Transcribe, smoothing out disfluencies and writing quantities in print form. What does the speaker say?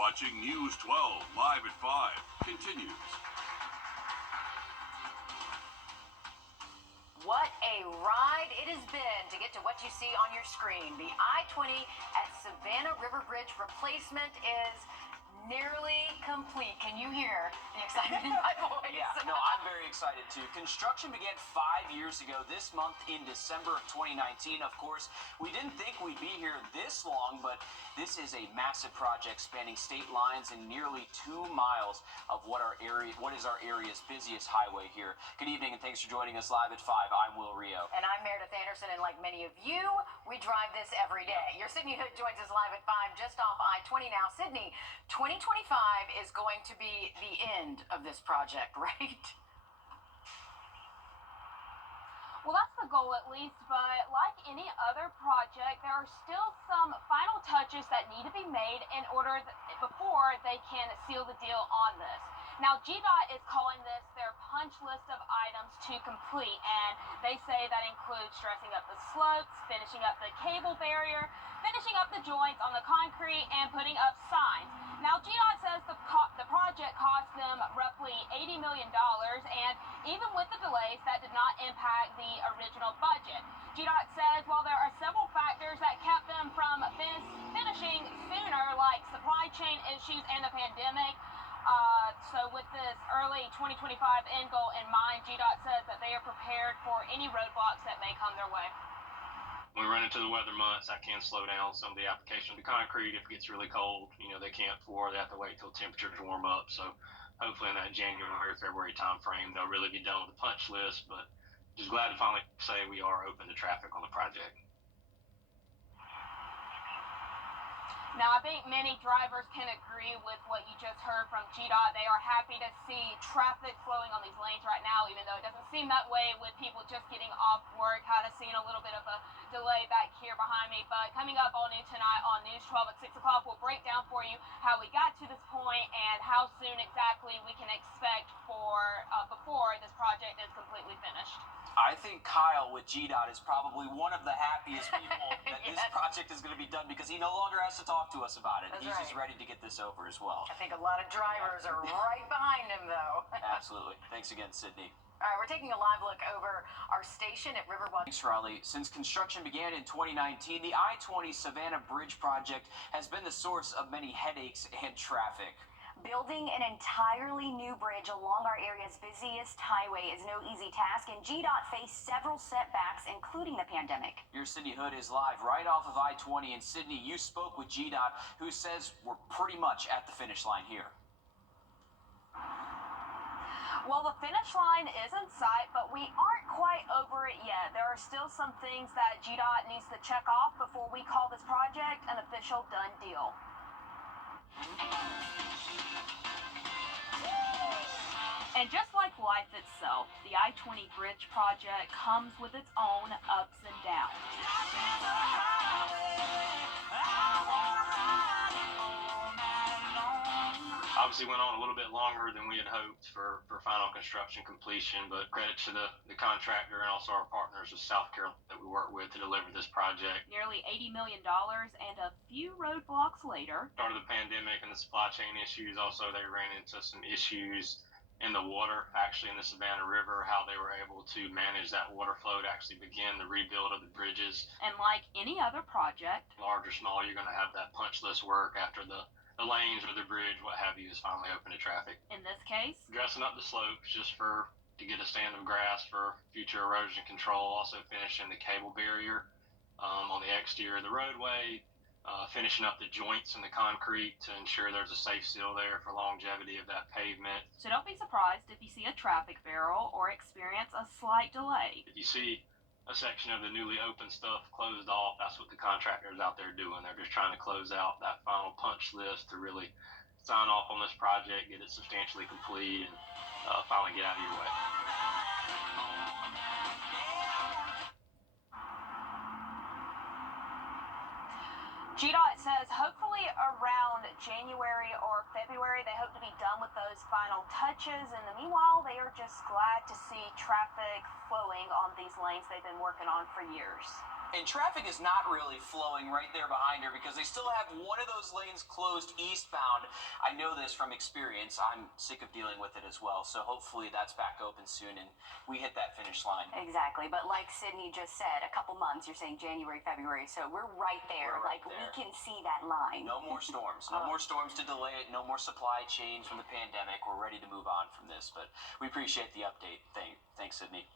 watching News 12 live at 5 continues. What a ride it has been to get to what you see on your screen. The I-20 at Savannah River Bridge replacement is nearly complete. Can you hear the excitement in my voice? Yeah, no, I'm very excited too. Construction began 5 years ago this month in December of 2019. Of course, we didn't think we'd be here this long, but this is a massive project spanning state lines and nearly 2 miles of what is our area's busiest highway here. Good evening and thanks for joining us live at 5. I'm Will Rio. And I'm Meredith Anderson, and like many of you, we drive this every day. Your Sydney Hood joins us live at 5 just off I-20 now. Sydney, 2025 is going to be the end of this project, right? Well, that's the goal at least, but like any other project, there are still some final touches that need to be made in order before they can seal the deal on this. Now, GDOT is calling this their punch list of items to complete, and they say that includes dressing up the slopes, finishing up the cable barrier, finishing up the joints on the concrete, and putting up signs. Now, GDOT says the project cost them roughly $80 million, and even with the delays, that did not impact the original budget. GDOT says while there are several factors that kept them from finishing sooner, like supply chain issues and the pandemic, so with this early 2025 end goal in mind, GDOT says that they are prepared for any roadblocks that may come their way. When we run into the weather months, that can slow down some of the application of the concrete. If it gets really cold, they can't pour. They have to wait till temperatures warm up. So hopefully in that January, February time frame, they'll really be done with the punch list. But just glad to finally say we are open to traffic on the project. Now, I think many drivers can agree with what you just heard from GDOT. They are happy to see traffic flowing on these lanes right now, even though it doesn't seem that way with people just getting off work. Kind of seeing a little bit of a delay back here behind me. But coming up all new tonight on News 12 at 6 o'clock, we'll break down for you how we got to this point and how soon exactly we can expect before this project is completely finished. I think Kyle with GDOT is probably one of the happiest people that Yes. this project is going to be done because he no longer has to talk to us about it. That's He's just right. ready to get this over as well. I think a lot of drivers are right behind him, though. Absolutely. Thanks again, Sydney. All right, we're taking a live look over our station at Riverwalk. Thanks, Raleigh. Since construction began in 2019, the I-20 Savannah Bridge project has been the source of many headaches and traffic. Building an entirely new bridge along our area's busiest highway is no easy task, and GDOT faced several setbacks, including the pandemic. Your Sydney Hood is live right off of I-20 in Sydney. You spoke with GDOT, who says we're pretty much at the finish line here. Well, the finish line is in sight, but we aren't quite over it yet. There are still some things that GDOT needs to check off before we call this project an official done deal. And just like life itself, the I-20 bridge project comes with its own ups and downs. Obviously went on a little bit longer than we had hoped for final construction completion, but credit to the contractor and also our partners of South Carolina that we work with to deliver this project. Nearly $80 million and a few roadblocks later. Started the pandemic and the supply chain issues. Also, they ran into some issues in the water, actually in the Savannah River, how they were able to manage that water flow to actually begin the rebuild of the bridges. And like any other project, large or small, you're going to have that punch list work after the lanes or the bridge, what have you, is finally open to traffic. In this case, dressing up the slopes just to get a stand of grass for future erosion control. Also finishing the cable barrier on the exterior of the roadway. Finishing up the joints in the concrete to ensure there's a safe seal there for longevity of that pavement. So don't be surprised if you see a traffic barrel or experience a slight delay. If you see a section of the newly open stuff closed off, that's what the contractor's out there doing. They're just trying to close out that final punch list to really sign off on this project, get it substantially complete, and finally get out of your way. GDOT says hopefully around January or February they hope to be done with those final touches. In the meanwhile, they are just glad to see traffic flowing on these lanes they've been working on for years. And traffic is not really flowing right there behind her because they still have one of those lanes closed eastbound. I know this from experience. I'm sick of dealing with it as well. So hopefully that's back open soon and we hit that finish line. Exactly. But like Sydney just said, a couple months, you're saying January, February. So we're right there. We're right like there. we can see that line. No more storms. No more storms to delay it. No more supply chains from the pandemic. We're ready to move on from this. But we appreciate the update. Thanks, Sydney.